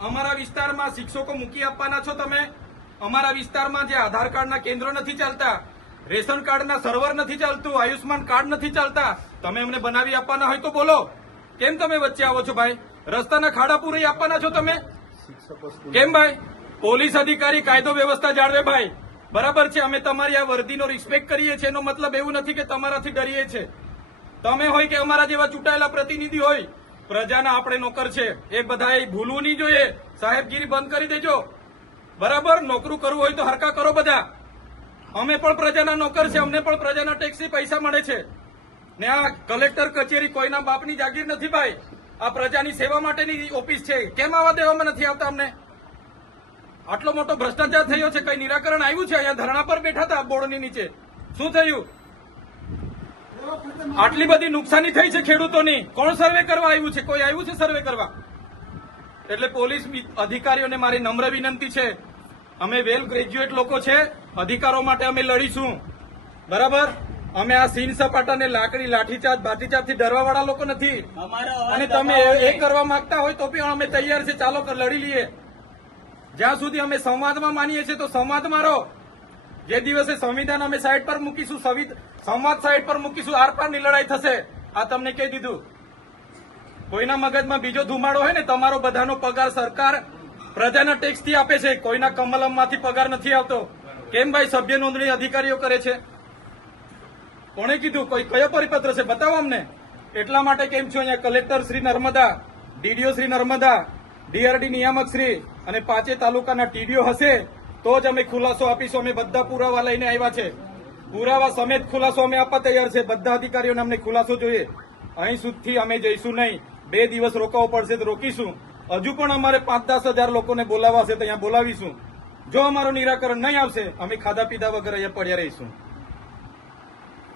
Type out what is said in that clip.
અમારા વિસ્તારમાં શિક્ષકો મૂકી આપવાના છો તમે? અમારા વિસ્તારમાં જે આધાર કાર્ડના કેન્દ્રો નથી ચાલતા, રેશન કાર્ડના સર્વર નથી ચાલતું, આયુષ્માન કાર્ડ નથી ચાલતા, તમે અમને બનાવી આપવાના હોય તો બોલો. કેમ તમે વચ્ચે આવો છો ભાઈ? રસ્તાના ખાડા પૂરી આપવાના છો તમે? કેમ ભાઈ? પોલીસ અધિકારી કાયદો વ્યવસ્થા જાળવે ભાઈ. બરાબર છે, અમે તમારી આ વર્દીનો રિસ્પેક્ટ કરીએ છીએ. એનો મતલબ એવું નથી કે તમારાથી ડરીએ છીએ. તમે હોય કે અમારા જેવા ચૂંટાયેલા પ્રતિનિધિ હોય, પ્રજાના આપણે નોકર છે. એ બધાએ ભૂલવું નહીં જોઈએ. સાહેબગીરી બંધ કરી દેજો. બરાબર, નોકરું કરવું હોય તો હરકા કરો બધા. અમે પણ પ્રજાના નોકર છે, અમને પણ પ્રજાના ટેક્સથી પૈસા મળે છે. ને આ કલેક્ટર કચેરી કોઈના બાપની જાગીર નથી ભાઈ. આ પ્રજાની સેવા માટેની ઓફિસ છે. કેમ આવા દેવામાં નથી આવતા અમને? આટલો મોટો ભ્રષ્ટાચાર થયો છે, કઈ નિરાકરણ આવ્યું છે? અહીંયા ધરણા પર બેઠા હતા બોર્ડની નીચે, શું થયું? આટલી બધી નુકસાની થઈ છે ખેડૂતોની, કોણ સર્વે કરવા આવ્યું છે? કોઈ આવ્યું છે સર્વે કરવા? એટલે પોલીસ અધિકારીઓને મારી નમ્ર વિનંતી છે, અમે વેલ ગ્રેજ્યુએટ લોકો છે, અધિકારો માટે અમે લડીશું. બરાબર, અમે આ સીન સપાટાને લાકડી લાઠીચાર્જ બાઠીચાર્જથી ડરવાવાળા લોકો નથી. અને તમે એ કરવા માંગતા હોય તો પણ અમે તૈયાર છે, ચાલો લડી લઈએ. જ્યાં સુધી અમે સંવાદમાં માનીએ છીએ તો સંવાદમાં રહો. જે દિવસે સંવિધાન અમે સાઈડ પર મૂકીશું, સંવાદ સાઈડ પર મૂકીશું, આરપારની લડાઈ થશે. આ તમને કહી દીધું. કોઈના મગજમાં બીજો ધુમાડો હોય ને, તમારો બધાનો પગાર સરકાર પ્રજાના ટેક્સથી આપે છે, કોઈના કમલમમાંથી પગાર નથી આવતો. કેમ ભાઈ સભ્ય નોંધણી અધિકારીઓ કરે છે? કોણે કીધું? કોઈ કયો પરિપત્ર છે? બતાવો અમને. એટલા માટે કેમ છો અહીંયા collector Shri Narmada, DDO Shri Narmada, DRD નિયામક શ્રી અને 5 તાલુકાના ટીડીઓ હશે તો જ અમે ખુલાસો આપીશું. અમે બધા પુરાવા લઈને આવ્યા છે, પુરાવા સમેત ખુલાસો અમે આપવા તૈયાર છે. બધા અધિકારીઓને અમને ખુલાસો જોઈએ. અહીં સુધી અમે જઈશું નહીં. 2 દિવસ રોકાવો પડશે તો રોકીશું. હજુ પણ અમારે 5-10 હજાર લોકોને બોલાવવા છે તો અહીંયા બોલાવીશું. જો અમારું નિરાકરણ નહીં આવશે, અમે ખાધા પીધા વગર અહીંયા પડ્યા રહીશું.